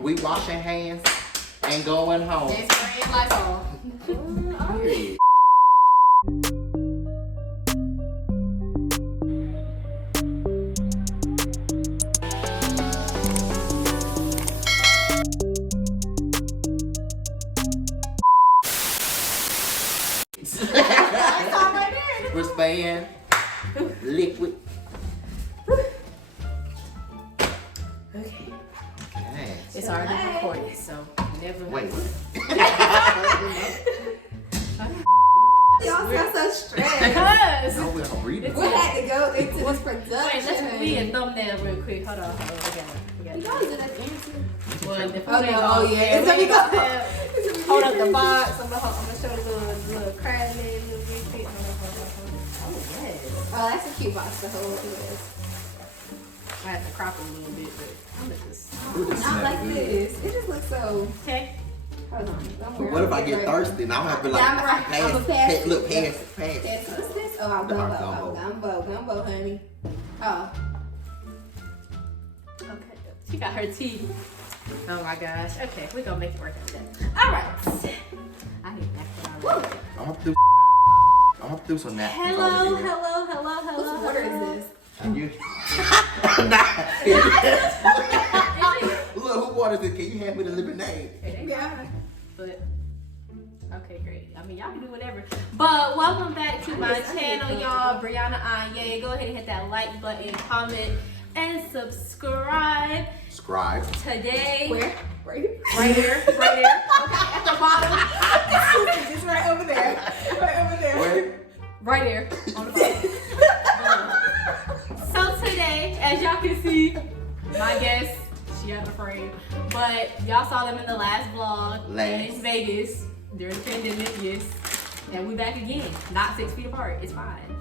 We washing hands and going home. And spraying Lysol. Period. We're spraying liquid. Okay. Okay. It's already recorded, so never. Wait. Y'all sound so stressed. Because. No, we don't read it. We had to go into this production. Wait, let's read a thumbnail real quick. Hold on. We got You it. guys did that thing too. Well, the Oh, food no. ain't Oh, on. yeah. It's we gonna ain't be gonna hold up the box. I'm gonna show the little crab leg, little big feet. Oh, yes. Oh, that's a cute box to hold with. I have to crop it a little bit, but I'm gonna just. Ooh, this I smells like good. this. It just looks so. Okay. Hold on. Don't worry. What if I get thirsty and I'm gonna have to be like, Yeah, I'm pass, pass. look, pass. Yes, what's this? Oh, gumbo, honey. Oh. Okay. She got her tea. Oh my gosh. Okay, we're gonna make it work out there. Alright. I need that. I'm gonna do some napkins Hello. Whose water is this? You. Look, who watered this? Can you hand me the lemonade? Yeah. But okay, great. I mean, y'all can do whatever. But welcome back to my channel, y'all. Brianna Anye. Go ahead and hit that like button, comment, and subscribe. Scribe. Today, Where? right here. Okay, at the bottom. It's right over there. Right over there. Where? Right there on the bottom. So today, as y'all can see, my guest, she out the frame, but y'all saw them in the last vlog in Vegas during the pandemic, yes. And we back again, not 6 feet apart. It's fine.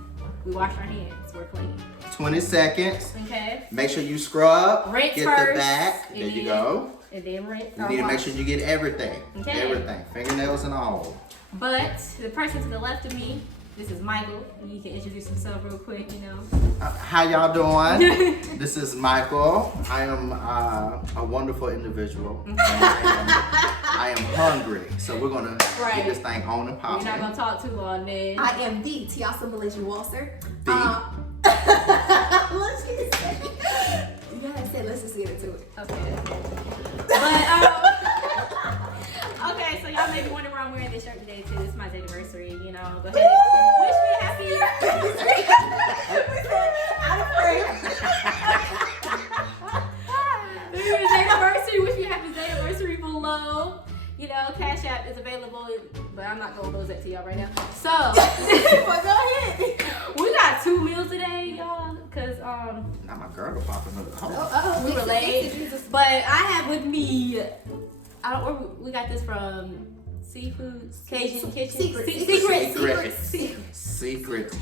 We wash our hands. We're clean. 20 seconds. Okay. Make sure you scrub. Rinse get first, the back. There you go. And then rinse. You need to make sure you get everything. Okay. Everything. Fingernails and all. But the person to the left of me, this is Michael. You can introduce himself real quick, you know. How y'all doing? This is Michael. I am a wonderful individual. I am hungry. So we're going to get this thing on and We're popping. not going to talk too long, then. I am the Tiasa Malaysia Walser. The? Let's get it. You gotta say, let's just get into it. Okay. But, okay, so y'all may be wondering why I'm wearing this shirt today, too. It's my anniversary, you know. Go ahead and wish me happy. Out of frame. It's anniversary. Wish me happy anniversary below. You know, Cash App is available, but I'm not going to close that to y'all right now. So, Well, go ahead. we got 2 meals today, y'all, because, Now my girl will pop another. we were late. But I have with me, we got this from Seafood Cajun Kitchen. Secret.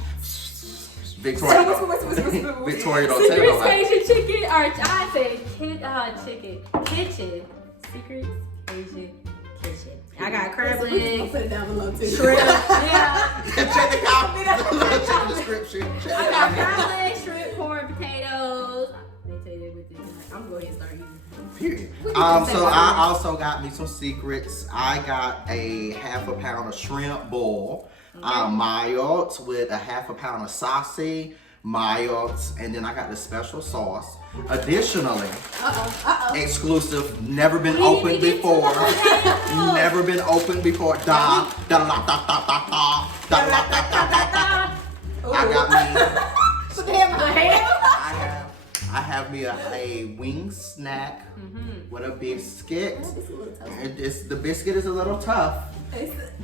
Victoria. Victoria don't tell Secret nobody. Cajun chicken, or I say kitchen. Secret Cajun kitchen. I got crab We'll legs, put it down below too. shrimp, yeah. Check the comment. Check the description. I got crab legs, shrimp, corn, potatoes. Let me tell you everything. I'm gonna go ahead and start eating. Period. So I also got me some secrets. I got a ½ pound of shrimp boil, mild with a ½ pound of saucy, mild, and then I got the special sauce. Additionally, exclusive, never been opened before. Never been opened before. I got me. I have me a wing snack with a biscuit. The biscuit is a little tough,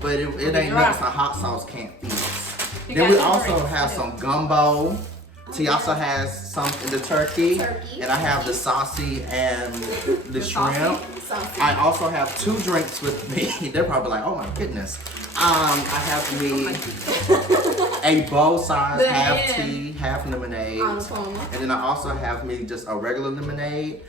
but it ain't nothing some hot sauce can't fix. Then we also have some gumbo. Tiasa has some in the turkey, and I have the saucy and the shrimp. I also have 2 drinks with me. They're probably like, oh my goodness. I have me a bowl size, half tea, half lemonade. And then I also have me just a regular lemonade,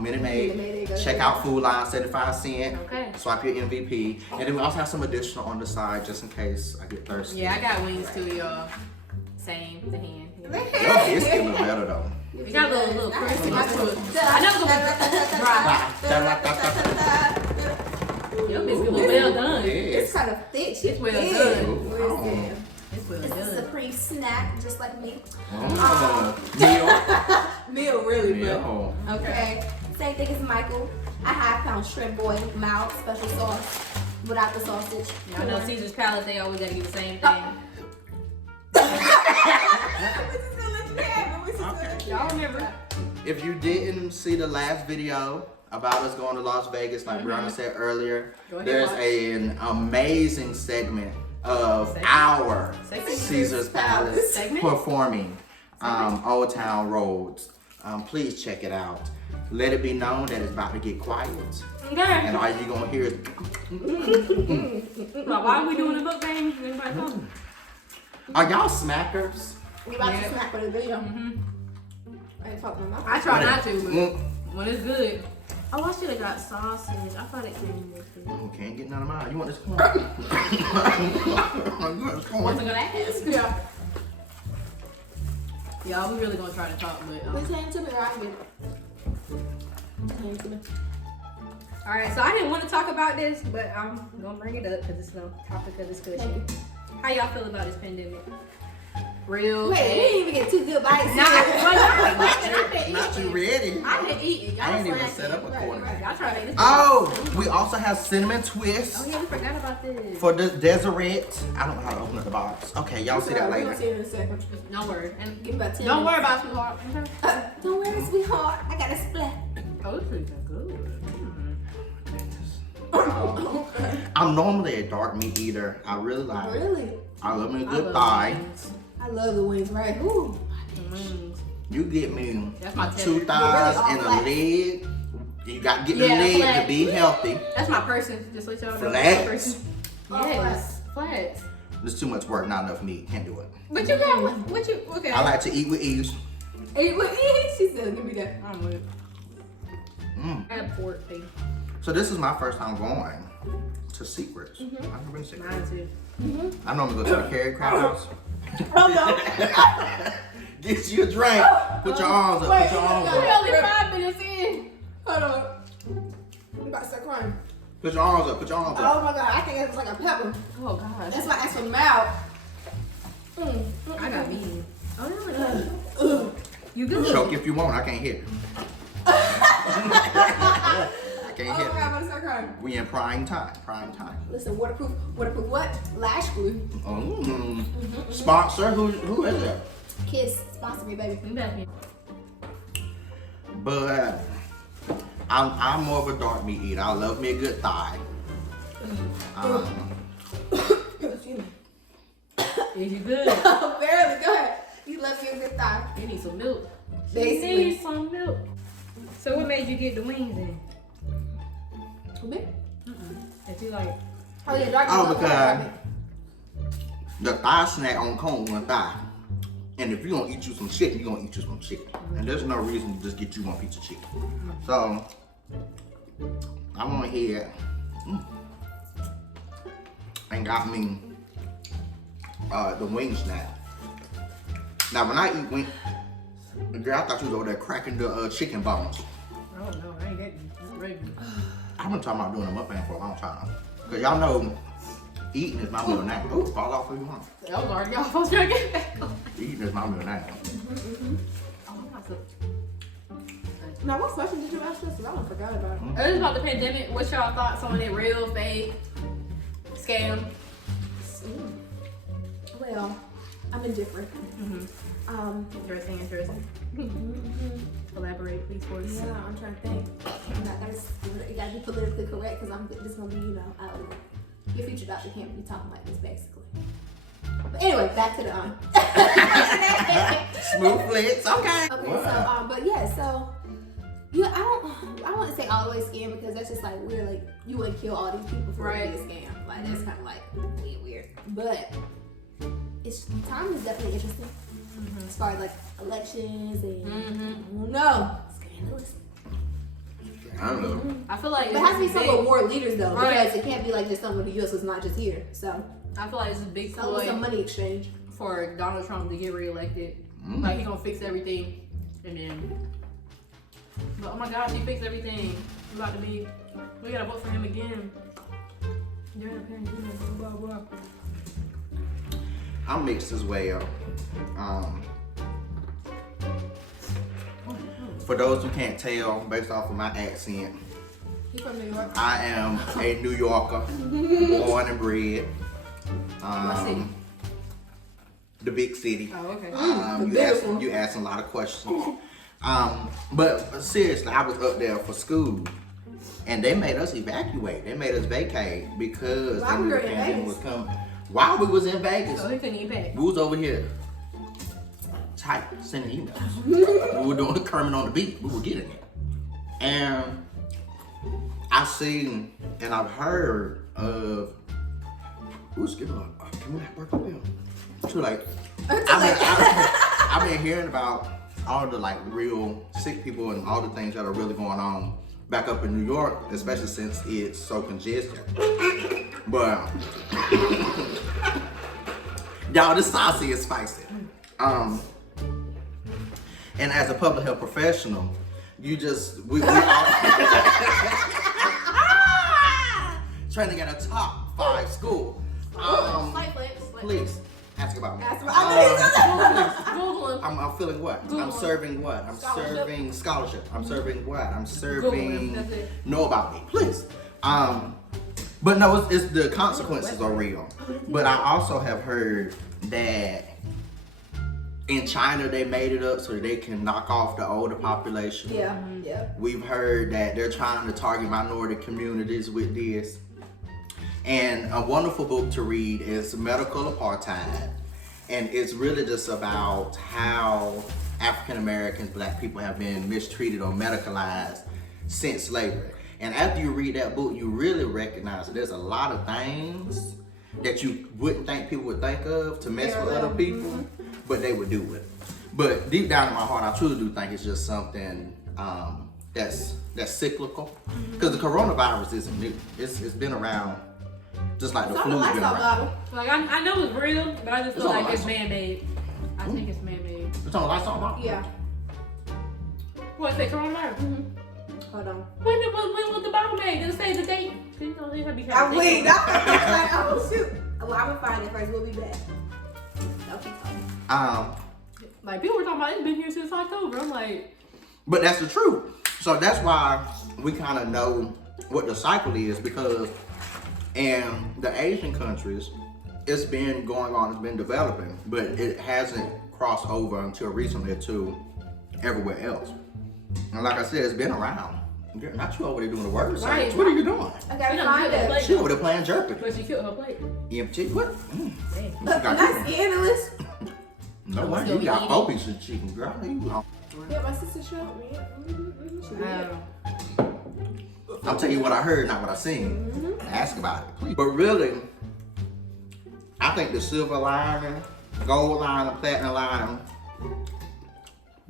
Minute Maid. Check out Food Line, 75 cents. Okay. Swipe your MVP. And then we also have some additional on the side just in case I get thirsty. Yeah, I got wings too, y'all. Same, the hand. Your biscuit look better though. We got a little crispy to it. I know it's gonna be dry. kind of thick. It's well thick. done. Listen. It's well It's a done. supreme snack, just like me. Meal. Meal, really, Meal. but okay. Same thing as Michael. A half-pound shrimp boil, mild, special sauce, without the sausage. Y'all know Caesar's Palace, they always gotta get the same thing. Y'all remember? If you didn't see the last video about us going to Las Vegas, like Brianna said earlier, there's an amazing segment of our Caesar's Palace performing Old Town Roads. Please check it out. Let it be known that it's about to get quiet. Okay. And all you gonna hear is Why are we doing a mukbang? Anybody know? Are y'all smackers? We about to smack for the video. I ain't talking about I try not to, but when it's good. Oh, I should have got sausage. I thought it came with it. Oh, can't get none of mine. You want this corn? Wasn't gonna ask. Yeah. Y'all, we really gonna try to talk, but This ain't to me, right? Alright, so I didn't want to talk about this, but I'm gonna bring it up because it's no topic of discussion. How y'all feel about this pandemic? Real. Wait, we didn't even get 2 good bites. Not you ready. I didn't eat it. Y'all I ain't even slacking. set up a corner. Y'all try to make this. Oh, we also have cinnamon twist Oh yeah, we forgot about this. for the Deseret. I don't know how to open up the box. Okay, y'all see that We'll later. see it in a second. No worry. And Give me about 10 don't worry minutes. about sweetheart. Okay. Don't worry, sweetheart. I got a splat. Oh, this is good. I'm normally a dark meat eater. I really like. Really? I love me a I good love thigh. wings. I love the wings, right? Ooh. Wings. You get me That's my 2 tender. thighs Really and a all leg. You got to get the Yeah, leg flat. to be healthy. That's my person. Just let y'all know. Flats? That's my person. Oh, Yes, flats. There's too much work, not enough meat. Can't do it. But you got what you okay? I like to eat with ease. Hey, what? She said, give me that. I'm with. Mm. I have pork thing. So this is my first time going to Secrets. I've never been to Mine Secrets. too. I normally go to the Carrie Crab House. Hold on. Get you a drink. Put your arms up. Put your arms We up. only 5 minutes in. Hold on. I'm about to start crying. Put your arms up. Put your arms up. Oh my god, I think it was like a pepper. Oh gosh. That's why I asked for mouth. I got beaten. Oh no. Ugh. You good? Choke if you want. I can't hit. I can't Oh my god, hit. I'm about to start crying. We in prime time. Prime time. Listen, waterproof what? Lash glue. Sponsor? Who is it? Kiss, sponsor me, baby. You back in. But I'm more of a dark meat eater. I love me a good thigh. Excuse me. Is you good? Barely, go ahead. You love me a good thigh. You need some milk. Basically. You need some milk. So what made you get the wings in? Me? If you like. Oh yeah, dark Oh, meat. because the thigh snack on cone one thigh. And if you're gonna eat you some chicken, you're gonna eat you some chicken. And there's no reason to just get you one piece of chicken. So I went ahead and got me the wing snack. Now when I eat wing, girl, I thought you was over there cracking the chicken bones. Oh no, I ain't that ready. I've been talking about doing a mukbang for a long time. Cause y'all know eating is my middle name. Oh, fall off if you want. That was already off. I was trying to get back on. Eating is my middle name. Oh, I'm not so. Now, what question did you ask us? I forgot about it. It was about the pandemic. What's y'all thoughts on it? Real, fake, scam? Well, I'm indifferent. Interesting. Elaborate, please, for us. Yeah, I'm trying to think. I'm not gonna, it gotta be politically correct because I'm just gonna be, your future doctor can't be talking like this, basically. But anyway, back to the Smooth flicks, okay. Okay, so but yeah, so yeah, I wouldn't say all the way scam because that's just like weird. Like you wouldn't kill all these people for it to be a scam. Like that's kind of like weird. But it's time is definitely interesting as far as like elections and scandalous. I don't know. I feel like But it has to be some with more leaders though, Right. because it can't be like just something with the U.S. was not just here. So I feel like it's a big that was ploy some money exchange. for Donald Trump to get reelected. Like he gonna fix everything, and then, but oh my gosh, he fixed everything. We gotta vote for him again. I'm mixed as well. For those who can't tell based off of my accent, You from New York? I am a New Yorker, born and bred. What city? The big city. Oh, okay. You asking a lot of questions. But seriously, I was up there for school, and they made us evacuate. They made us vacate because they knew the pandemic was coming. While we was in Vegas, So he couldn't eat back. we was over here type sending emails. We were doing Kermit on the beat. We were getting it, and I seen and I've heard of who's giving up. Can we not work with them? Too late. I've been hearing about all the like real sick people and all the things that are really going on back up in New York, especially since it's so congested. But y'all, this saucy is spicy. And as a public health professional, we all trying to get a top 5 school. Please. Ask about me. I'm feeling what? I'm serving what? I'm serving scholarship. I'm serving what? I'm serving. Know about me, please. But no, it's the consequences are real. But I also have heard that in China they made it up so that they can knock off the older population. Yeah. We've heard that they're trying to target minority communities with this. And a wonderful book to read is Medical Apartheid. And it's really just about how African Americans, black people have been mistreated or medicalized since slavery. And after you read that book, you really recognize that there's a lot of things that you wouldn't think people would think of to mess with other people, but they would do it. But deep down in my heart, I truly do think it's just something that's cyclical. Because the coronavirus isn't new. It's been around. Just like the flu's been around. Like I know it's real, but I just feel like it's man-made. I think it's man-made. It's on the Lysol bottle? Yeah. What, say coronavirus? Hold on. When was the bottle made? Did it say the date? I'm waiting. Like, oh shoot. Well, I'm gonna find it first. We'll be back. Okay. Like people were talking about it's been here since October. I'm like, but that's the truth. So that's why we kind of know what the cycle is, because in the Asian countries, it's been going on, it's been developing, but it hasn't crossed over until recently to everywhere else. And like I said, it's been around. Girl, not you over there doing the word. Right. What are you doing? I gotta find it. She over there playing jerky. but she killed her plate. EMT, what? Look, nice analyst. No wonder you got 4 pieces of chicken, girl. Yeah, my sister showed me. I'll tell you what I heard, not what I seen. Ask about it, please. But really, I think the silver lining, gold lining, platinum lining,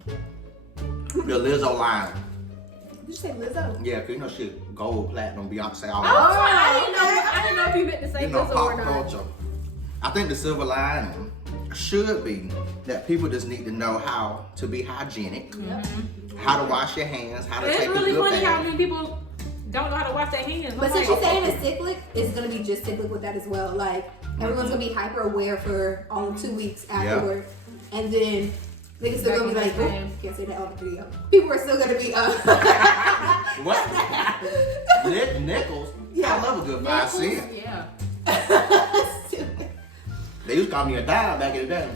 the Lizzo lining. Did you say Lizzo? Yeah, cause you know she gold, platinum, Beyonce, all I didn't know if you meant to say you know, Lizzo pop or not. culture. I think the silver lining should be that people just need to know how to be hygienic, how to wash your hands, how to It's take a really good funny bath. how many people don't know how to wash their hands. But since you're saying it's cyclic, it's gonna be just cyclic with that as well. Like everyone's gonna be hyper aware for all 2 weeks afterward, and then niggas still gonna be like, oh, can't say that on the video. People are still gonna be What? Nickels? Yeah. I love a good 5 cents. Yeah. They used to call me a dime back in the day.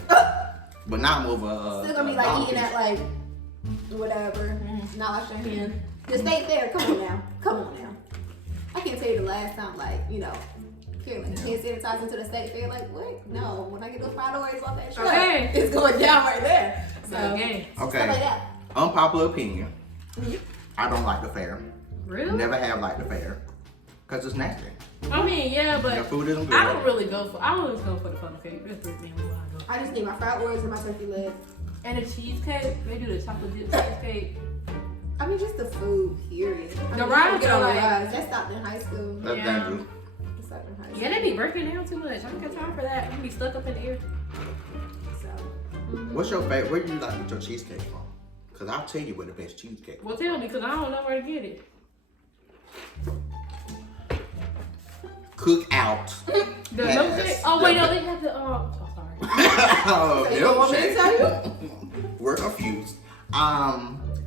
But now I'm over still gonna be like eating at like whatever, not wash your hands. Just stay there. Come on now. I can't tell you the last time, like, you know, here, like, hand sanitizer into the state fair. Like, what? No, when I get those $5 off that shirt, it's going down right there. So, Okay. stuff like that. Unpopular opinion. I don't like the fair. Really? Never have liked the fair. Because it's nasty. I mean, yeah, but Their food isn't good. I always go for the fun cake. That's the reason why I go. I just need my fried Oreos and my turkey legs. And the cheesecake, they do the chocolate dip cheesecake. I mean, just the food, period. I mean, The you rides don't get are on the like- rides. That stopped in high school. That's Yeah. dangerous. That stopped in high school. Yeah, they be breaking down too much. I don't got time for that. You be stuck up in the air. So, What's your favorite? Where do you like to get your cheesecake from? Because I'll tell you where the best cheesecake is. Well, tell me, because I don't know where to get it. cookout. The milkshake? Oh, wait, no, they have the, oh, sorry. Milkshake. We're confused.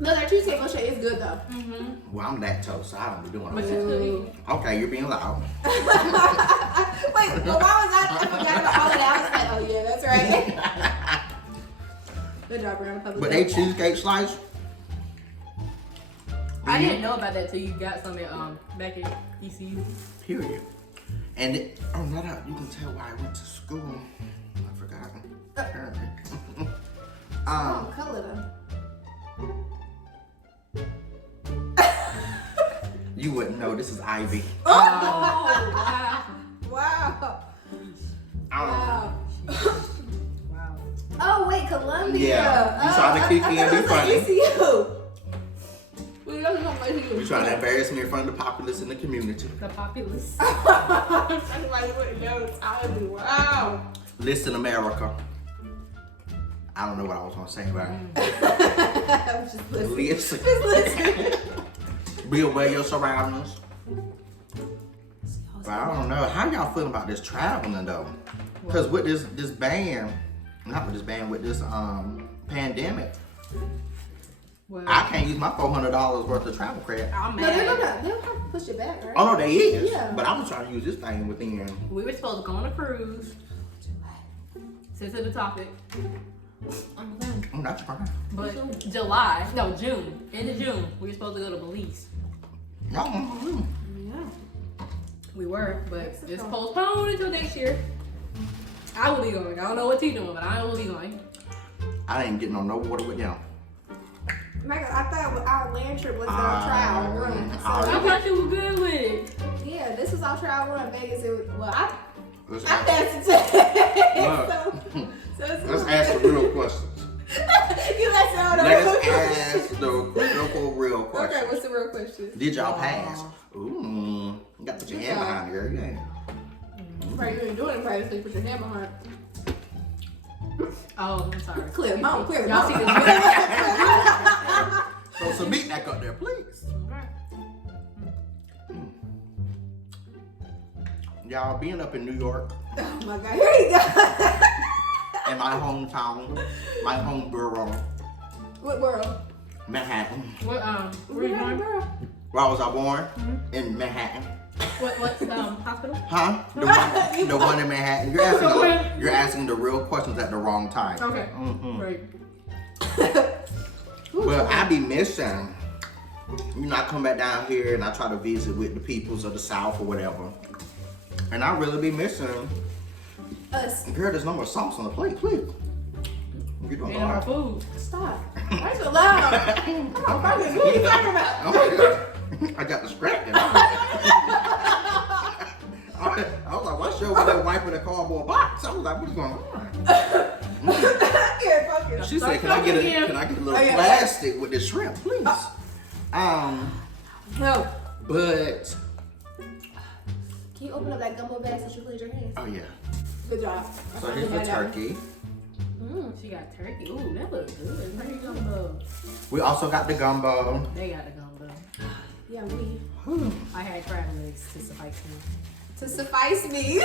No, that cheesecake milkshake is good though. Well, I'm lactose, so I don't be doing But that. you still eat. Okay, you're being loud. Wait, well, why was I forgot about all of that? I was like, oh yeah, that's right. Good job, Brown. But they cheesecake slice. I didn't know about that till you got some at, back at ECU. Period. And now that you can tell why I went to school. I forgot. Apparently. Color them. You wouldn't know. This is Ivy. Oh, wow. Wow. Wow. Wow. Oh wait, Columbia. Yeah. You trying to kick me and be funny. ECU. We know something about ECU. You trying to embarrass me in front of the populace in the community. The populace. Everybody wouldn't know. Wow. Listen, America. I don't know what I was gonna say, but Just listen. listen. Just listen. Be aware of your surroundings. But I don't know. How y'all feeling about this traveling though? Because with this ban, not with this ban, with this pandemic, Well, I can't use my $400 worth of travel credit. I'm No, mad. they'll have to push it back, right? Oh no, they is. Yeah. But I was trying to use this thing within. We were supposed to go on a cruise. Since to the topic. Oh, that's fine. But June, end of June, we were supposed to go to Belize. No. Yeah. We were, but it's postponed until next year. I will be going. I don't know what T doing, but I will be going. I ain't getting on no water with them. Michael, I thought our land trip was our trial run. I I thought you were good with it. Yeah, this was our trial run. Vegas. It was, well, I Let's passed it to Let's ask the real questions. You let know the Let's real ask questions. the critical real questions. Okay, what's the real question? Did y'all pass? Ooh, you got to put your hand behind it, girl. Yeah. Right, you ain't doing it right, so you put your hand behind. Oh, I'm sorry. Clear the mouth, clear the Y'all see mouth. this? So submit that up there, please. Y'all being up in New York, Oh my God, here you go. in my hometown, my home borough, What world? Manhattan. What where you going? Where was I born? In Manhattan. What's hospital? Huh? The one in Manhattan. You're asking the real questions at the wrong time. Okay. Mhm. Right. Well, I be missing. You know, I come back down here and I try to visit with the peoples of the South or whatever. And I really be missing. Us. Girl, there's no more sauce on the plate, please. You're doing And our all right. food. Stop. Why so loud? Come on, focus. What are you talking about? Oh my God. I got distracted. I was like, why show with that wiping the cardboard box? I was like, what's going on? Here, focus. She said, can I get a little Oh, yeah. plastic with the shrimp, please? No. But Can you open up that gumbo bag so you clean your hands? oh yeah. Good job. So here's the turkey. She got turkey. Ooh, that looks good. Where you gumbo? We also got the gumbo. They got the gumbo. Yeah, we. I had crab legs to suffice me. To suffice me.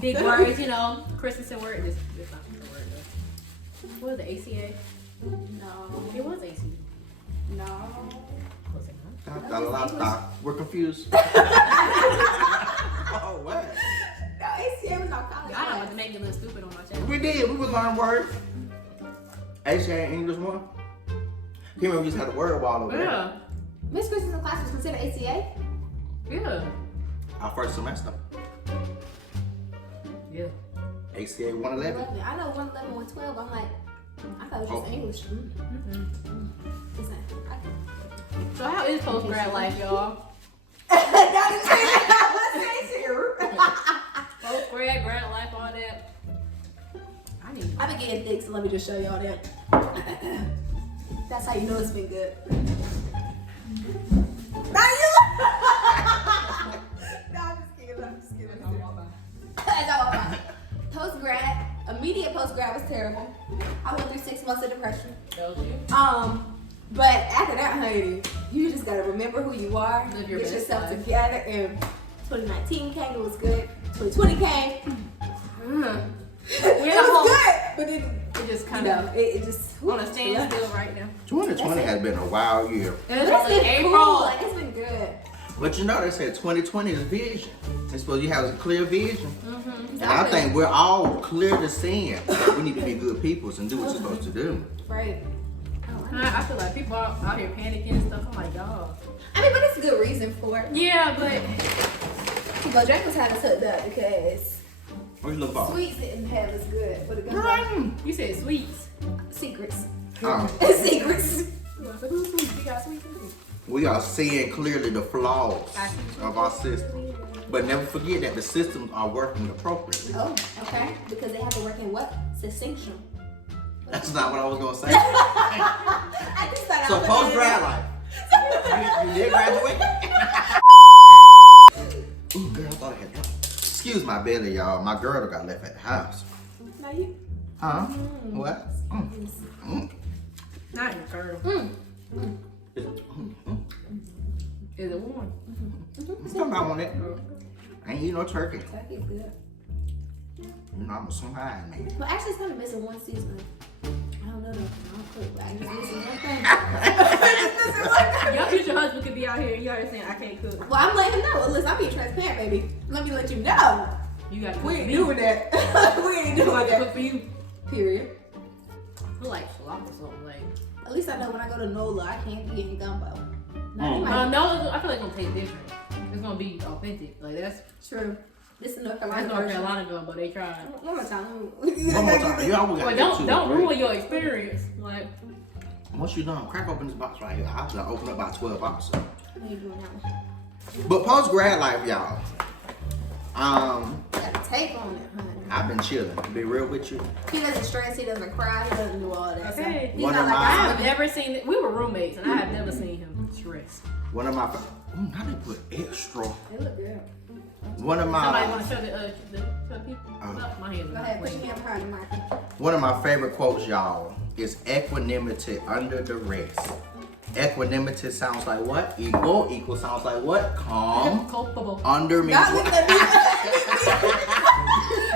Big words, you know. Christensen word. This not the word though. What was it? ACA? No. It was ACA. No. Was it not? We're confused. Oh, what? No, ACA was our college. Y'all don't have to make me look stupid on my channel. We did. We was learning words. ACA English one. You remember we used to have the word wall over there. Yeah. Miss Christensen's class was considered ACA? Yeah. Our first semester. Yeah. ACA 111. I know 111, 112. I'm like, I thought it was just English. Listen, So how is Postgrad life, y'all? Postgrad, grad life, all that. I've been getting thick, so let me just show y'all that. That's how you know it's been good. Now you No, I'm just kidding. As I walk by. Postgrad, immediate postgrad was terrible. I went through 6 months of depression. But after that, honey, you just gotta remember who you are, Live your get best yourself life. together, and 2019 came, it was good. 2020 came. It was good, but then it just kind of, it just on a standstill right now. 2020 has been a wild year. It's But only it's been April. cool. Like, it's been good. But you know, they said 2020 is vision. It's supposed you have a clear vision. Mm-hmm. And I think we're all clear to seeing we need to be good peoples and do what you're supposed to do. Right. I feel like people out here panicking and stuff. I'm like, y'all. I mean, but it's a good reason for it. Yeah, but Jack was having us hooked up because What you look for? sweets didn't have us good. But it goes you said sweets. secrets. Oh. Secrets. Who's sweets? You got sweets? We are seeing clearly the flaws of our system. But never forget that the systems are working appropriately. Oh, okay. Because they have to work in what? Succinction. That's not what I was gonna say. I just thought So post-grad life. You did graduate? Ooh, girl, I thought I had that. Excuse my belly, y'all. My girl got left at the house. No, you. Huh? What? Not your girl. Is it warm? Something I want it. I ain't eat no turkey. Turkey's good. You know, I'm a swine man. Well, actually, it's kind of missing one season. I don't know though. I don't cook, but I just missing one thing. Your future husband could be out here and you already saying I can't cook. Well, I'm letting him know. Listen, I'm being transparent, baby. Let me let you know. You got to We ain't doing that. We ain't doing cook that. for you. Period. I feel like slop or something like. At least I know when I go to NOLA, I can't be eating gumbo. Now, they Mm. might- No, I feel like it's gonna taste different. It's gonna be authentic. Like that's True. This is North that's Carolina. North version. Carolina gumbo. They tried. One more time. One more time. You always But got to don't ruin your experience. Like Once you're done, crack open this box right here. I'll just open up about 12 boxes. How you doing that one? But post-grad life, y'all. Got a tape on it, honey. I've been chilling. To be real with you. He doesn't stress, he doesn't cry, he doesn't do all that. Okay. So he's One not of like my- I us have women. never seen it. We were roommates and I have never seen him stressed. One of my, how they put extra? They look good. One of Somebody my, want to show the people? No, my hands Go are ahead, put clean. your hand behind the mic. one of my favorite quotes, y'all, is equanimity under duress. Equanimity sounds like what? Equal. Equal sounds like what? Calm. Culpable. Under means Not what? with the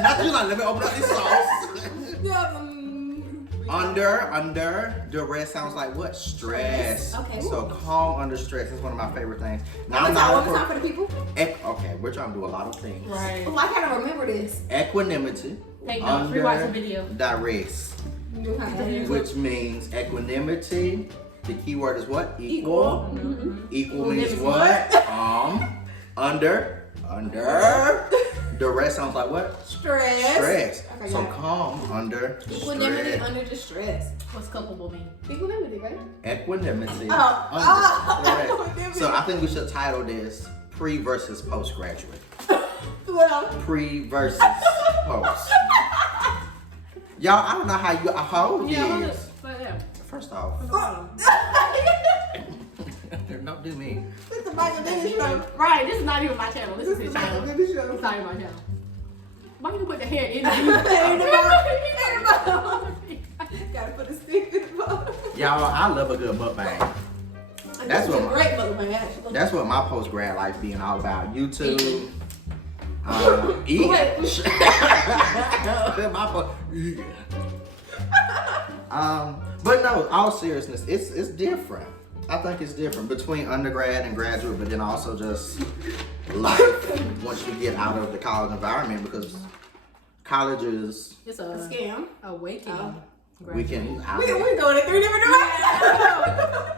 Not you like, let me open up this sauce. Under duress sounds like what? Stress. Okay. So calm under stress is one of my favorite things. Now One I'm more not time for the people. okay, we're trying to do a lot of things. Right. Oh, I gotta remember this. Equanimity Take notes. Rewatch the video. duress, Okay. which means equanimity. The key word is what? Equal. Equal means what? Under. Duress sounds like what? Stress. Stress. Okay, So got it. calm under Equanimity stress. under distress. What's culpable mean? Equanimity, right? Equanimity Oh. under stress. Equanimity. So I think we should title this pre versus postgraduate. Well, Pre versus post. Y'all, I don't know how old you is. First off, don't do me. it's the Michael Dennis show. Right, this is not even my channel. This is It's his the Michael channel. Dennis show. It's not even my channel. Why you put the hair in Ain't about. Gotta put a stick in the bottom. Y'all, I love a good mukbang. That's a what great motherfucker, actually. That's what my post grad life being all about. YouTube. Eating. But no, all seriousness, it's different. I think it's different between undergrad and graduate, but then also just life once you get out of the college environment, because college is It's a Scam. awakening. we can. We going in 3 different directions.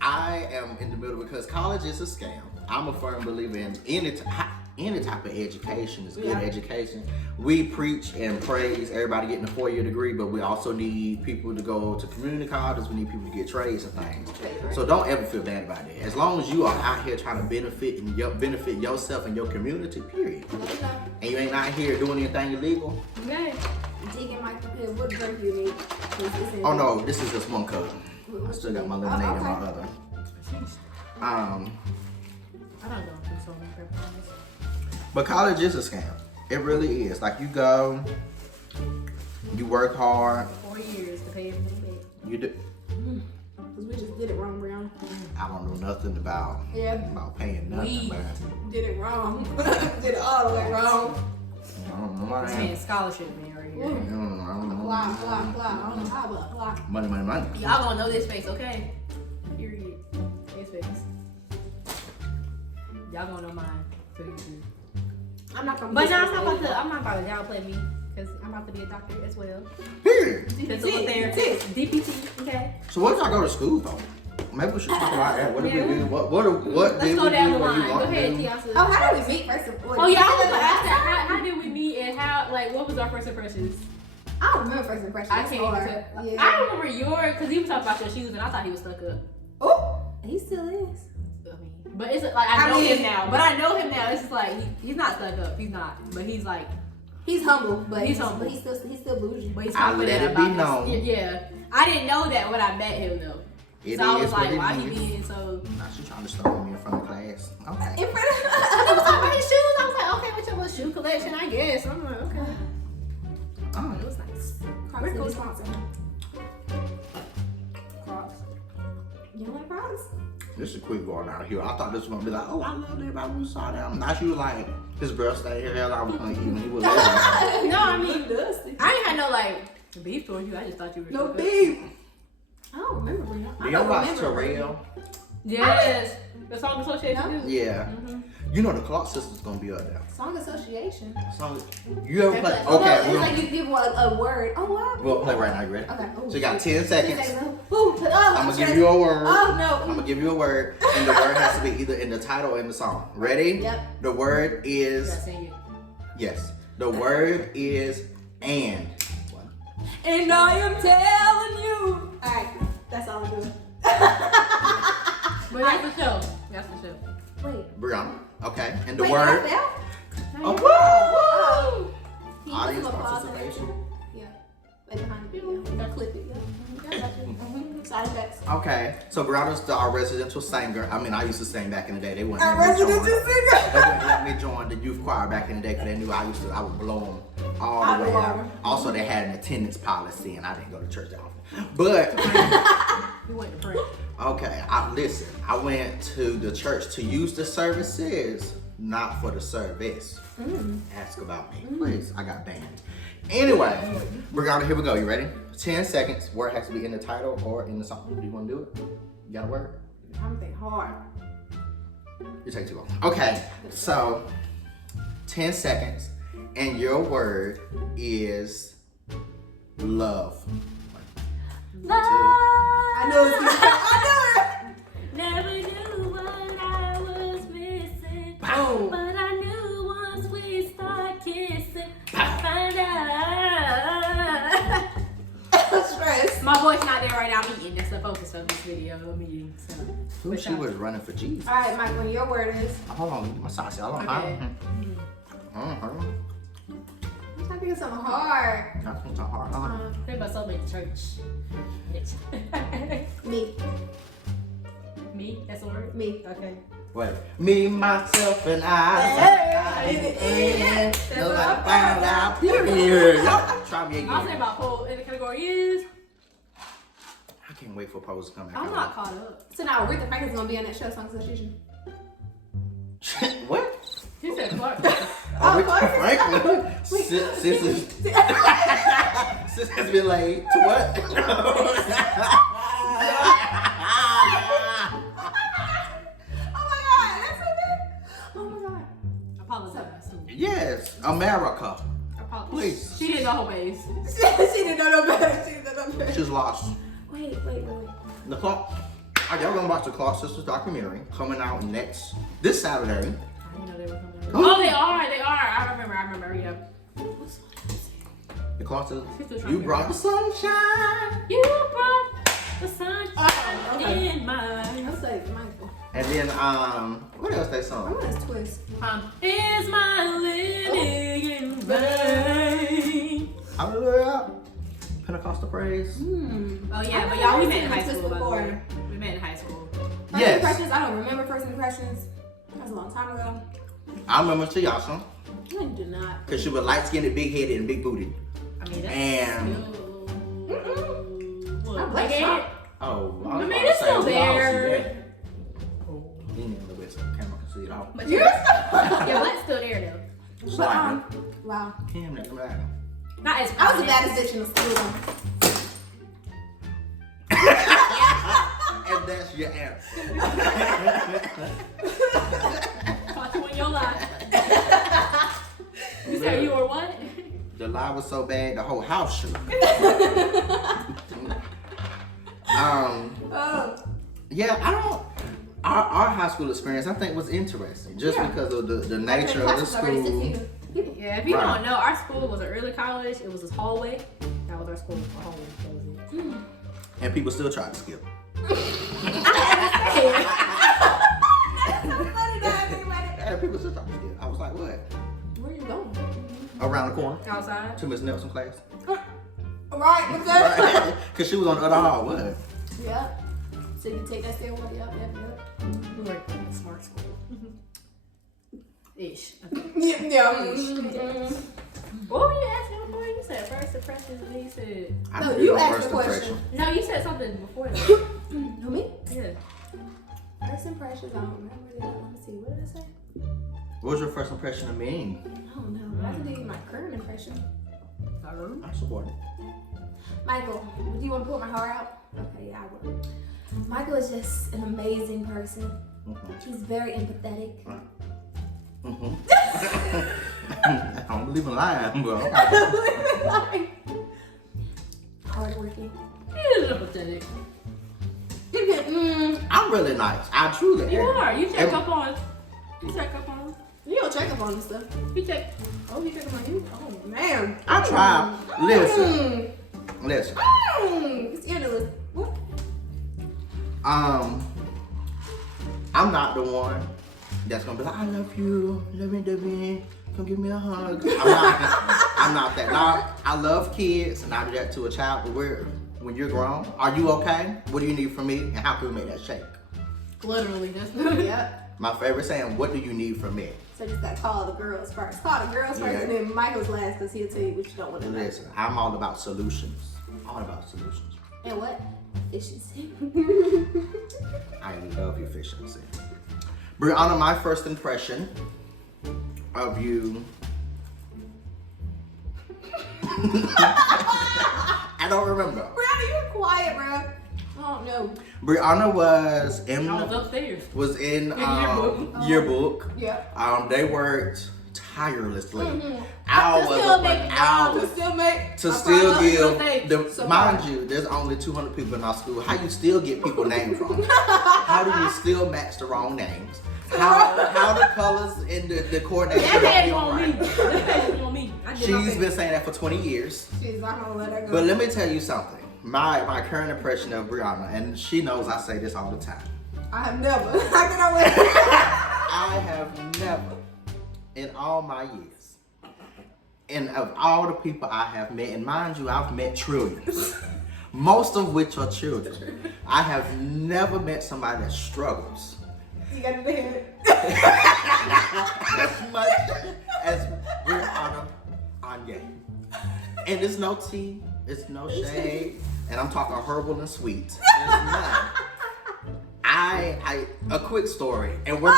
I am in the middle because college is a scam. I'm a firm believer in any type of education is good education. We preach and praise everybody getting a 4-year degree, but we also need people to go to community colleges. We need people to get trades and things. So don't ever feel bad about that. As long as you are out here trying to benefit yourself and your community, period. And you ain't out here doing anything illegal. Okay. Deacon Michael Pitt, what drink you need? Oh no, this is just one cup. I still got my lemonade in my other. I don't go through so many purposes. But college is a scam. It really is. Like you go, you work hard. 4 years to pay everything back. You do. Because we just did it wrong, Brown. I don't know nothing about paying nothing. We did it wrong. Did it all the way wrong. This man's scholarship man right here. Blah. I don't know how, but blah. Money. Y'all gonna know this face, okay? Period. His face. Y'all gonna know mine. So you do. I'm not gonna. But no, I'm not about to downplay me because I'm about to be a doctor as well. Period. Physical therapist, DPT. Okay. So what did y'all go to school for? Maybe we should talk about that. What did we do? What Let's did go we down do? the What you line. Go want to ahead, do? Tiasa. Oh, how did we meet first of all? Oh yeah, I was gonna ask that. How did we meet and how? Like, what was our first impressions? I don't remember first impression. I can't even tell. Yeah. I remember yours because he was talking about your shoes and I thought he was stuck up. Oh, he still is. But it's like I know him now. But I know him now. It's just like he's not stuck up. He's not. But he's like he's humble. But he's humble. But he's still bougie. But he's I'll let confident it be about known. Yeah. I didn't know that when I met him though. It so I was is like, what why it he is. being so? Now she's trying to start me in front of class. Okay. In front of He was talking about his shoes. I was like, okay, what's your little shoe collection? I guess. I'm like, okay. Oh, It was nice. Crocs is sponsor. Crocs. You don't like Crocs? this is quick going out here. I thought this was gonna be like, oh, I love everybody who saw them. Now she was like, his birthday here. Hell, I was gonna eat when he was there. No, I mean, Dusty. I ain't had no like beef towards you. I just thought you were No good. beef. I don't remember. Do y'all watch Terrell? Yes. The song association. No. too. Yeah. You know the Clark sisters gonna be up there. Song association. So you ever play? No, Okay, it's like you give a word. Oh wow. we'll play right now. You ready? Okay. Ooh. So you got 10 seconds. Ooh, I'm gonna give you a word. Oh no. I'm gonna give you a word, and the word has to be either in the title or in the song. Ready? Yep. The word is Yeah, sing it. yes. The word is and. And I am telling you. Alright, that's all I'm doing. But that's the show. That's the show. Wait. Brianna. Okay. And the Wait, word. I fell? Oh, Oh. Can you put Audience some applause in there participation. too? Yeah. Like behind the video. Or clip it, yeah. Side effects. Okay. So Brianna's our residential singer. I mean, I used to sing back in the day. They wouldn't Our let me join. residential They singer. wouldn't let me join the youth choir back in the day because they knew I would blow them all the way out. Also, they had an attendance policy, and I didn't go to church that often. But You went to print. okay, I went to the church to use the services, not for the service. Ask about me, please. I got banned. Anyway, Brianna, here we go. You ready? 10 seconds. Word has to be in the title or in the song. Do you want to do it? You got a word? I'm thinking hard. You take too long. Okay, so 10 seconds, and your word is love. Love. I know it's I Never knew what I was missing. Boom. But I knew once we start kissing, I'd find out. know it. Stress. My voice not there right now. I'm eating. That's the focus of this video. I'm eating. So. Ooh, she was running for Jesus. All right, Mike. When your word is, Hold on, my sauce. Hold on. Okay. I'm trying to think of something hard. That's hard. Pray about something at church. Bitch. Me. Me? That's a word? Me. Okay. Wait. Me, myself, and I. Till I found out. Yeah. Try me I'll say again. about pole in the category is. I can't wait for Pose to come back. I'm not caught up. So now Aretha Franklin's gonna be on that show, Song Association. What? You said Clark. Aretha Franklin. Sis has been laid to what? Oh my god. Apologize. Yes, America. Apologize. Please. She didn't know her base. She didn't know no better. She didn't know no better. She's lost. Wait. The Clark. Y'all gonna watch the Clark Sisters documentary coming out this Saturday. I didn't know they were coming. Oh, they are. I remember. Yeah. The Clark Sisters. Sisters You from brought the sunshine. You brought the sunshine in mine. I'm sorry, mindful. And then what else they I sung? want this twist. Is my living in vain? Hallelujah. Pentecostal praise. Oh yeah, I've but y'all, we never met in high seen this school. By the way. before. We met in high school. First Yes. impressions, I don't remember first impressions. That was a long time ago. I remember Tiyasha. No, you do not. Because she was light-skinned, big-headed, and big-booted. I mean, that's And- still. I'm What? black Black shot. Oh, I mean, it's still there. lean in a little bit so the camera can see it all. But your butt's still there though. Slide. Wow. Cam, let me back. Not as I was the baddest bitch in the school. And that's your answer. Caught you in your lie. You said you were what? The lie was so bad, the whole house shook. Yeah, I don't. Our high school experience, I think, was interesting just because of the nature of the school. Yeah, if you don't know, our school was an early college. It was this hallway. That was our school. Hallway. That was it. And people still try to skip. And people still try to skip. I was like, what? Where you going? Around the corner. Outside. To Miss Nelson class. Right, because Because she was on the other hall, what? Yep. So you take that stairway up, yep. We were in a smart school. Ish. Yeah. What were you asking before? You said first impressions, and then you said. No, you asked the question. No, you said something before that. Who, me? Yeah. First impressions, I don't remember that. Let me see, what did I say? What was your first impression of me? I don't know. I can do my current impression. I support it. Michael, do you want to put my heart out? Okay, yeah, I will. Michael is just an amazing person. He's very empathetic. I don't believe in lying, but Hardworking. He is empathetic. I'm really nice. I truly am. You are. You check up on. You check up on. You don't check up on this stuff. You check. Oh, you check up on you? Oh, man. I try. Listen. It's endless. I'm not the one that's gonna be like, I love you, love me, come give me a hug. I'm not that. Now, I love kids, and I do that to a child, but when you're grown, are you okay? What do you need from me, and how can we make that shake? Literally, just Yep. My favorite saying, what do you need from me? So just gotta call the girls first. Call the girls first, and then Michael's last, because he'll tell you what you don't want to know. Listen, I'm all about solutions. All about solutions. And what? Efficiency. I love efficiency. Brianna, my first impression of you. I don't remember. Brianna, you're quiet, bro. I don't know. Brianna was in. I was upstairs. Was in yearbook. Yearbook. Yeah. They worked tirelessly. Hours to still give mind you, there's only 200 people in our school. How you still get people names wrong? How do you still match the wrong names? How the colors in the coordination That on me. She's been saying that for 20 years. Jeez, I don't let her go. But let me tell you something. My current impression of Brianna, and she knows I say this all the time. I have never. I have never, in all my years, and of all the people I have met, and mind you, I've met trillions, most of which are children. I have never met somebody that struggles You got to do it. as much as Brianna Anye. And it's no tea, it's no shade, and I'm talking herbal and sweet. It's none. A quick story, and we're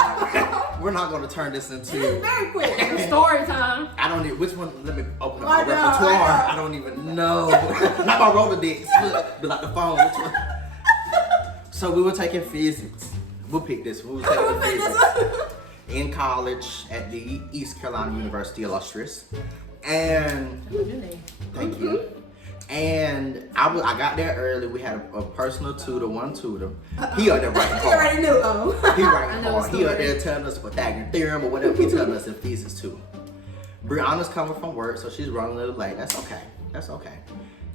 not going to turn this into very quick story time. I don't need which one. Let me open up my repertoire. I don't even know. Not my Rolodex, but like the phone. Which one? So we were taking physics. We'll pick this one. We were taking physics in college at the East Carolina University illustrious, and thank you. And I got there early. We had a personal tutor, one tutor. He out there writing hard. You already knew. He writing hard. He out there telling us Pythagorean theorem or whatever he telling us in physics too. Brianna's coming from work, so she's running a little late. That's okay.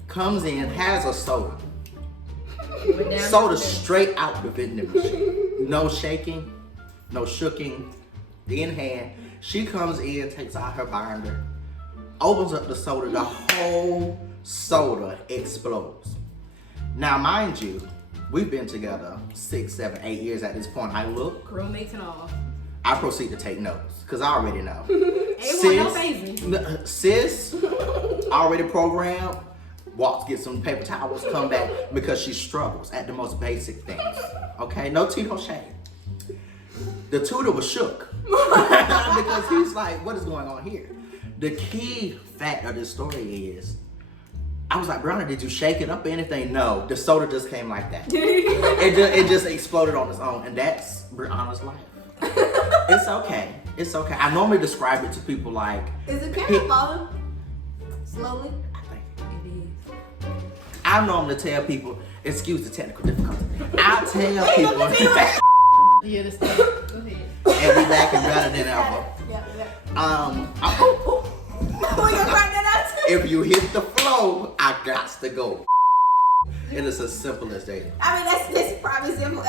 Comes in, has a soda. Soda straight out the vending machine. No shaking, no shooking. In hand. She comes in, takes out her binder, opens up the soda. The whole soda explodes. Now, mind you, we've been together 6, 7, 8 years at this point. I look. Roommates and all. I proceed to take notes because I already know. Ain't sis already programmed. Walks, get some paper towels, come back because she struggles at the most basic things. Okay, no tea, no shade. The tutor was shook because he's like, what is going on here? The key fact of this story is, I was like, Brianna, did you shake it up or anything? No, the soda just came like that. it just exploded on its own, and that's Brianna's life. It's okay. It's okay. I normally describe it to people like, is the camera falling slowly? I normally tell people, excuse the technical difficulty. I'll tell people. You understand? Go ahead. And we back and better than ever. If you hit the flow, I got to go. It is as simple as that. I mean, that's probably simple.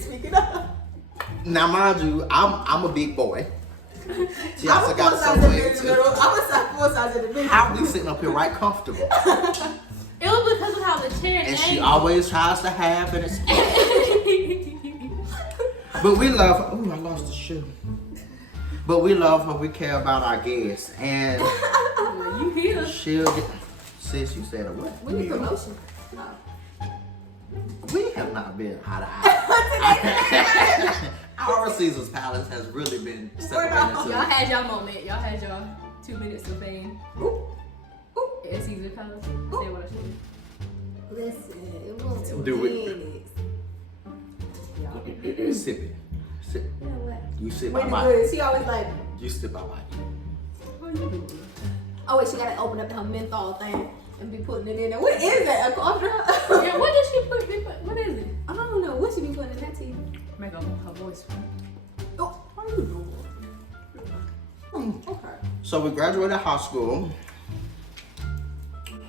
Speaking of. Now, mind you, I'm a big boy. She I'm also a got full size in some the weight too. middle. I'm a full size in the middle. How we sitting up here right comfortable? It was because of how the chair And she angled. always tries to have an excuse. But we love her. Ooh, I lost the shoe. But we love her. We care about our guests. And You here? she'll get... Sis, you said a what? We need promotion. We have not been eye to eye. Our Caesar's Palace has really been separated Y'all too. had y'all moment. Y'all had y'all 2 minutes of fame. At Caesar Palace. Say what I should. Listen, it won't do Do it. minutes. Sip it. Sip. You know what? You sip When my it body. good, she always like, You sip my body. What you doing? oh wait, she gotta open up her menthol thing and be putting it in there. What is that? A cough drop? Yeah, what did she put? What is it? I don't know. What she be putting in that tea? Make her voice. Oh, how you doing? Okay. So we graduated high school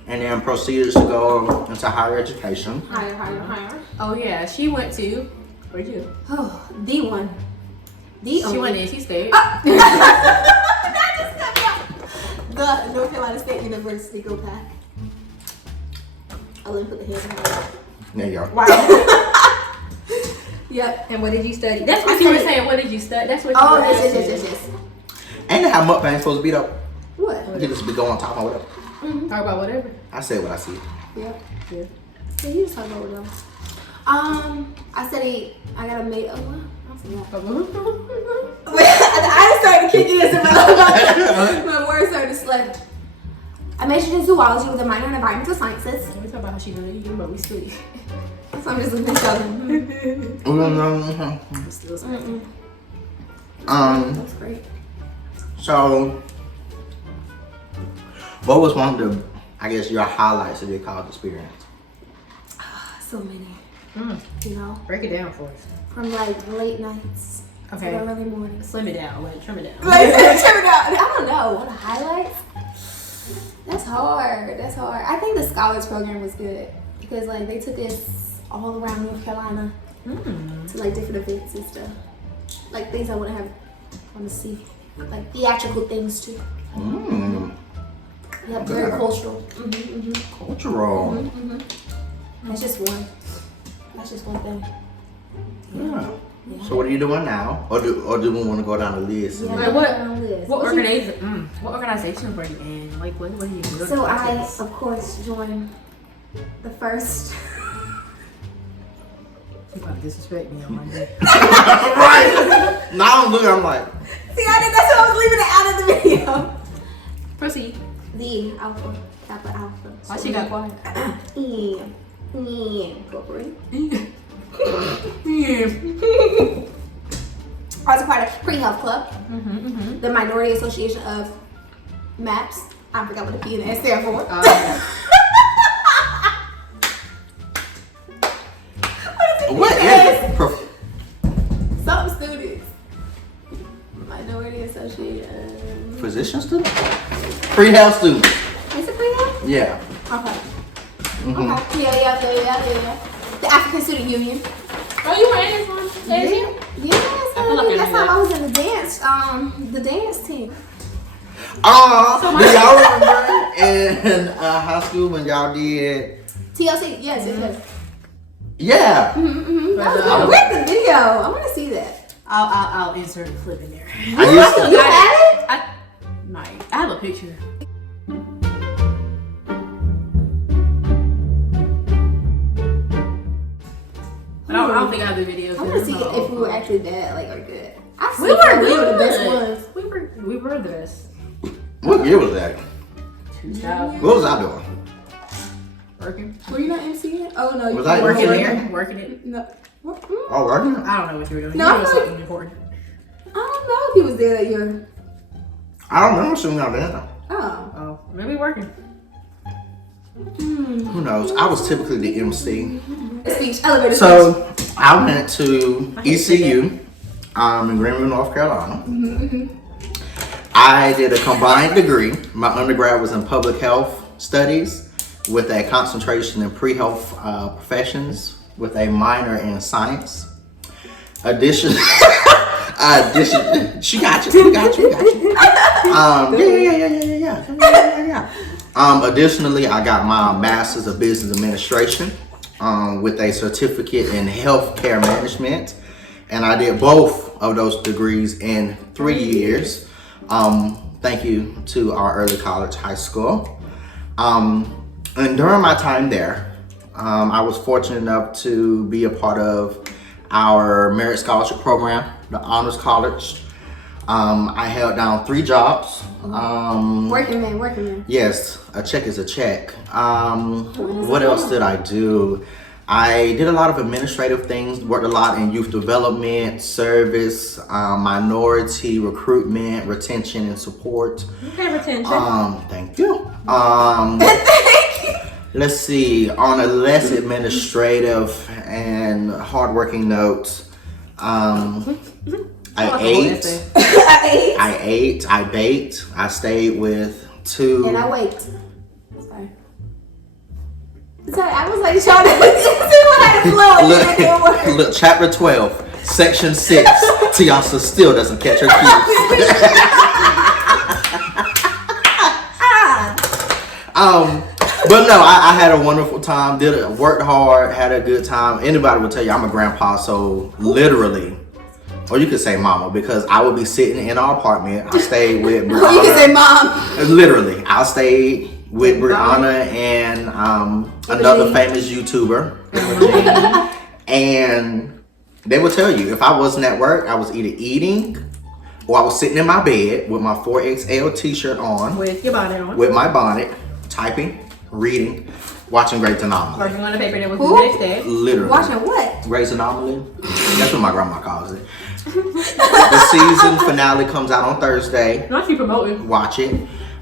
and then proceeded to go into higher education. Higher. Oh yeah, she went to. Where'd you? Oh, the one. The She went in. She stayed. That just cut me off. The North Carolina State University. Go Pack. I'll let me put the head on. There you go. Wow. Yep. And what did you study? That's what I you were studied- saying. What did you study? That's what you Oh, were yes. And how mukbang supposed to beat up. What? You just be going on top or whatever. Talk about whatever. I said what I see. Yeah. Yeah. So you just talk about whatever. I studied. I got a mate. Oh, what? I forgot. I started kicking this in my words started to slip. I majored in zoology with a minor in environmental sciences. We talk about how she gonna eat, but we sleep. So I'm just looking at each other. We still sleep. That's great. So what was one of the, I guess, your highlights of your college experience? So many. You know, Break it down for us. from like late nights to Okay. the early mornings. Slim it down. Like, trim it down. Like, I don't know. What a highlight? That's hard. I think the scholars program was good because like they took us all around North Carolina to like different events and stuff. Like things I wouldn't have on the see. Like theatrical things too. Yeah, very Okay. cultural. Cultural. That's just one. Thing. Yeah. So what are you doing now? Or do we want to go down the list? Yeah, Like, what- on the list. What What you- organization were you in? Like, what do you do? So I, of course, joined the first. You about to disrespect me on Monday. Right. Now I'm looking. I'm like, See, that's what I was leaving it out of the video. Proceed. The Alpha, Kappa Alpha. Why she got quiet? Incorporated. Yeah. I was a part of Pre-Health Club, the Minority Association of MAPS. I forgot what the P and S stand for. what is it? Some students. Minority Association. Physician student? Pre-health student. Is it Pre-Health? Yeah. Okay. Okay. Yeah. The African Student Union. Oh, you were in this one? Last year? Yes, I feel like I that's knew how that. I was in the dance team. Do y'all remember in high school when y'all did? TLC, yes. Yeah. That was where's the video? I want to see that. I'll insert a clip in there. I used to. You had it? I have a picture. But I don't think I have the videos. I want to see if we were actually bad, like, or good. We were the best ones. We were the best. What year was that? 2000. What was I doing? Working. Were you not MCing? Oh no, you Was were I Working working? there. Working it. No. Oh, working? I don't know what you were doing. No, You I were doing feel like- something important. I don't know if he was there that year. I don't remember seeing out there. Oh. Oh, maybe working. Who knows? I was typically the MC. Speech, elevator speech. So I went to ECU in Greenville, North Carolina. I did a combined degree. My undergrad was in public health studies with a concentration in pre-health professions with a minor in science. Addition, she got you. We got you. Yeah. Additionally, I got my master's of business administration with a certificate in healthcare management, and I did both of those degrees in 3 years. Thank you to our early college high school. And during my time there, I was fortunate enough to be a part of our merit scholarship program, the Honors College. I held down 3 jobs. Working man. Yes, a check is a check. What else did I do? I did a lot of administrative things, worked a lot in youth development, service, minority recruitment, retention, and support. Okay, retention. Thank you. Let's see, on a less administrative and hardworking note, I ate, I baked, I stayed with 2. And I wait. Sorry, I was like trying to see what I flow. Look, chapter 12, section 6. Tiasa still doesn't catch her cues. But no, I had a wonderful time. Worked hard, had a good time. Anybody would tell you I'm a grandpa, so literally, or you could say mama, because I would be sitting in our apartment. I stayed with Brianna. You can say mom. Literally, I stayed with Brianna and another famous YouTuber. And they would tell you, if I wasn't at work, I was either eating or I was sitting in my bed with my 4XL t-shirt on. With your bonnet on. With my bonnet, typing, reading, watching Grey's Anomaly. Working on the paper that was the next day. Literally. Watching what? Grey's Anomaly. That's what my grandma calls it. The season finale comes out on Thursday. Not you promoting. Watch it.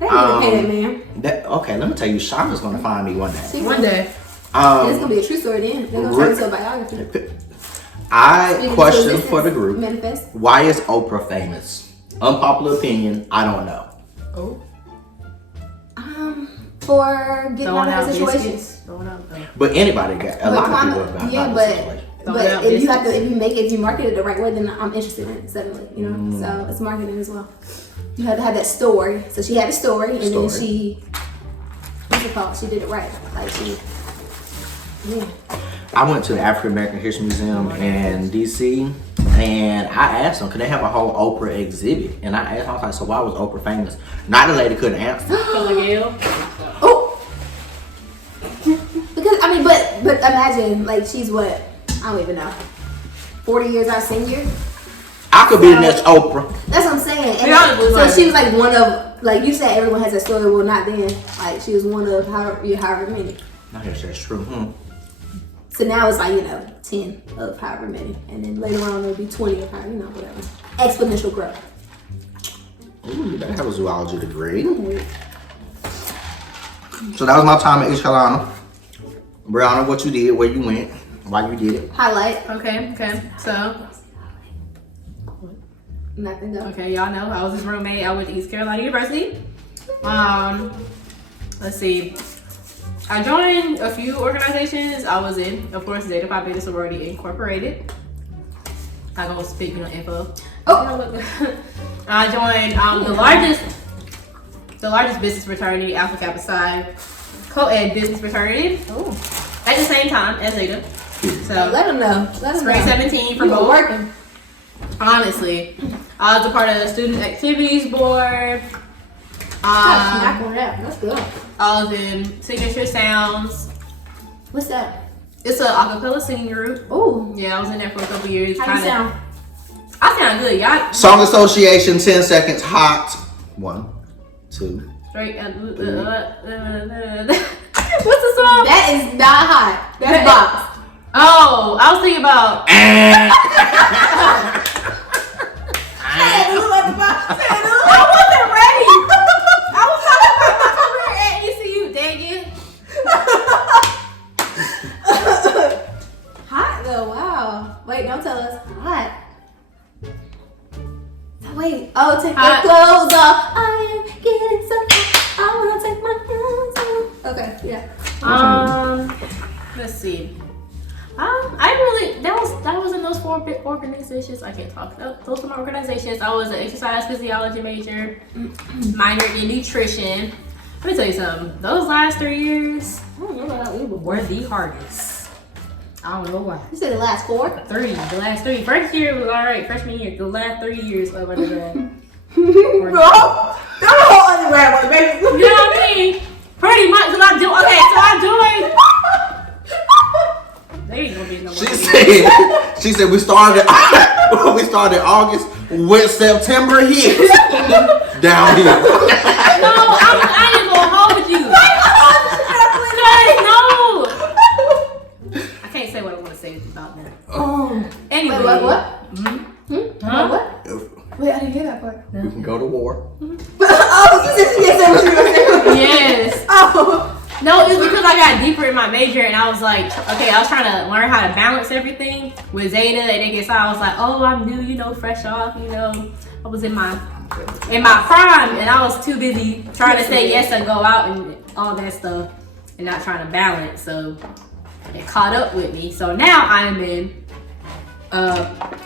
They didn't pay that man. Okay, let me tell you, Shonda's gonna find me one day. One day. It's gonna be a true story then. They're gonna turn into a biography. Question for the group. Manifest. Why is Oprah famous? Unpopular opinion, I don't know. Oh. For getting out of her situation. But anybody got a lot of people about yeah, situation. but if you market it the right way, then I'm interested in it suddenly, you know. So it's marketing as well. You have to have that story. So she had a story, and then she, what's it called? She did it right. Like I went to the African American History Museum in DC, and I asked them, could they have a whole Oprah exhibit? And I asked them, I was like, so why was Oprah famous? Not the lady couldn't answer. Oh, because I mean, but imagine, like, she's what? I don't even know. 40 years our senior. I could be the next Oprah. That's what I'm saying. And so she was like one of, like you said, everyone has a story. Well, not then. Like she was one of however many. I guess that's true. So now it's like, 10 of however many. And then later on it'll be 20 of however, whatever. Exponential growth. Ooh, you better have a zoology degree. So that was my time at East Carolina. Brianna, what you did, where you went, why you did it. Highlight. Okay. So. Nothing though. Okay, y'all know I was his roommate. I went to East Carolina University. Let's see. I joined a few organizations. I was in, of course, Zeta Phi Beta Sorority Incorporated. I gonna spit info. Oh. I joined the largest business fraternity, Alpha Kappa Psi, co-ed business fraternity. Oh. At the same time as Zeta. So let them know. Spring 17 for both. Working. Honestly, I was a part of the student activities board. That's good. I was in Signature Sounds. What's that? It's an acapella singing group. Oh. Yeah, I was in there for a couple years. How do you sound? I sound good, y'all. Song association, 10 seconds. Hot. 1, 2. Straight. What's the song? That is not hot. That's box. Oh, I was thinking about. I wasn't ready. I was talking about my career at ECU. Dang it. Hot though, wow. Wait, don't tell us. Hot. Wait. Oh, take your clothes off. I am getting so hot. I wanna take my clothes off. Okay, yeah. Let's see. That was in those 4 big organizations. I can't talk. Those were my organizations. I was an exercise physiology major, minored in nutrition. Let me tell you something. Those last 3 years were the hardest. I don't know why. You said the last 4? 3. The last 3. First year was alright. Freshman year. The last 3 years of undergrad. Bro, that's the whole undergrad one, baby. You know what I mean? Pretty much. Cause I'm doing. Okay, so I'm doing. They ain't gonna be no more. She said we started August with September hit down here. No, I ain't gonna hold you. No. I can't say what I want to say about that. Oh. Anyway. Wait, what? Huh? What? Wait, I didn't hear that part. We can go to war. Oh, you said yes, what you were saying. Yes. Oh. No, it's because I got deeper in my major and I was like, okay, I was trying to learn how to balance everything with Zeta and then I was like, oh, I'm new, fresh off, I was in my prime and I was too busy trying to say yes and go out and all that stuff and not trying to balance. So it caught up with me. So now I'm in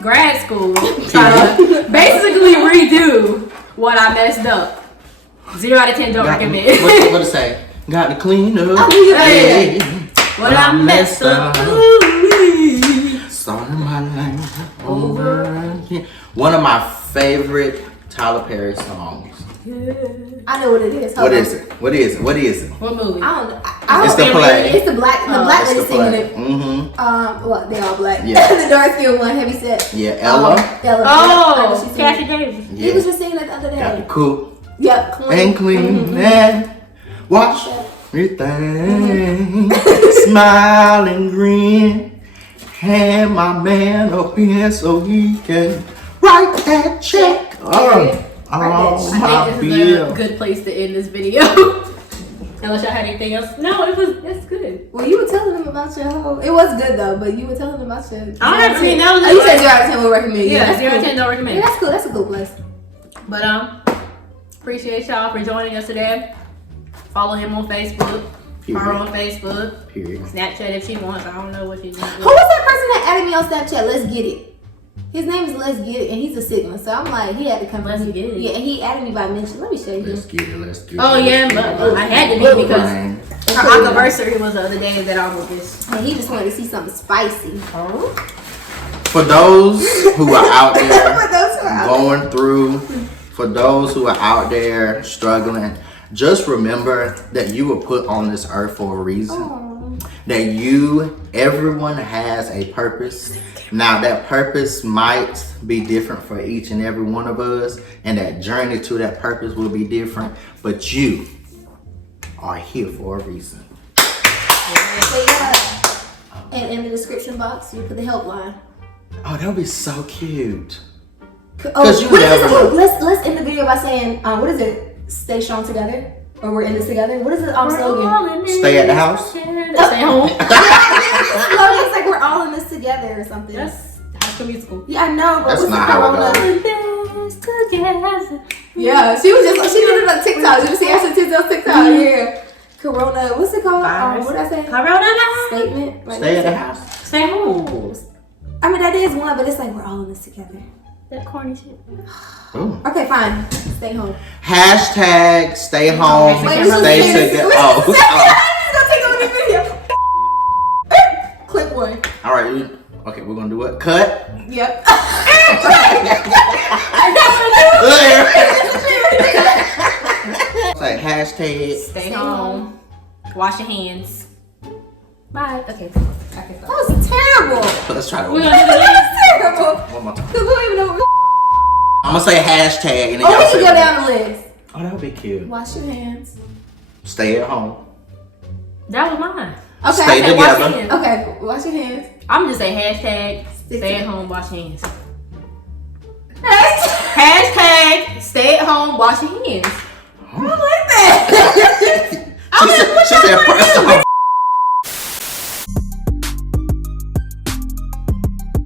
grad school trying to basically redo what I messed up. 0 out of 10 don't recommend. What it say? Got to clean up. Hey, what I messed up. Starting my life over again. One of my favorite Tyler Perry songs. I know what it is. What is it? What is it? What movie? I don't know. It's the play. It's the black lady singing it. Mm-hmm. Well, they all black. Yeah. The dark skin one, heavy set. Yeah, Ella. Ella. Oh, Cassie Davis. He was just singing it the other day. Got to cook Yep. and clean and wash everything. Smile and grin. Hand my man a pen so he can write that check. I think this is a good place to end this video. Unless y'all had anything else. No, it's good. Well, you were telling them about your whole. It was good though, but you were telling them about your. I don't have to see that. You said 0 out of 10 would recommend. Yeah, that's 0 out of cool. 10 don't recommend. Yeah, that's cool. That's a good place. But appreciate y'all for joining us today. Follow him on Facebook. Her on Facebook. Period. Snapchat if she wants. I don't know what she's doing. Who was that person that added me on Snapchat? Let's get it. His name is Let's Get It, and he's a Sigma. So I'm like, he had to come. Let's Get It. Yeah, and he added me by mention. Let me show you. Let's get it. Oh yeah, but I had to be because her anniversary was the other day that I was this. And he just wanted to see something spicy. Oh. For those who are out there For those who are going through, for those who are out there struggling, just remember that you were put on this earth for a reason. Aww. That everyone has a purpose. Now that purpose might be different for each and every one of us, and that journey to that purpose will be different, but you are here for a reason. So yeah, and in the description box, you put the helpline. Oh, that would be so cute. Oh, you what is never this? know. Let's end the video by saying, what is it? Stay strong together, or we're in this together. What is the slogan? Stay at the house. Stay home. It's like we're all in this together or something. That's High School Musical. Yeah, I know, but That's what's not the how it Corona? This together. Yeah, she did it on TikTok. Did you see Ashley Tisdale's TikTok? Yeah. Corona, what's it called? What did I say? Corona. Statement. Like, Stay at the house. Stay home. I mean, that is one, but it's like we're all in this together. That corny shit. Ooh. Okay, fine. Stay home. Hashtag stay home. Wait, Stay together. I'm gonna take over the video. Clip one. All right. Okay, we're gonna do what? Cut. Yep. Say hashtag. Stay home. Wash your hands. Bye. Okay. That was terrible. Let's try to. We're gonna do it again. That was terrible. One more time. Because we don't even know what I'm gonna say hashtag and then Oh, y'all we say. can go down the list. Oh, that would be cute. Wash your hands. Stay at home. That was mine. Okay, Stay okay, together. wash your hands. Okay, wash your hands. I'm just saying hashtag Stick stay to at home, wash hands. Hashtag. Hashtag stay at home, wash your hands. I like that.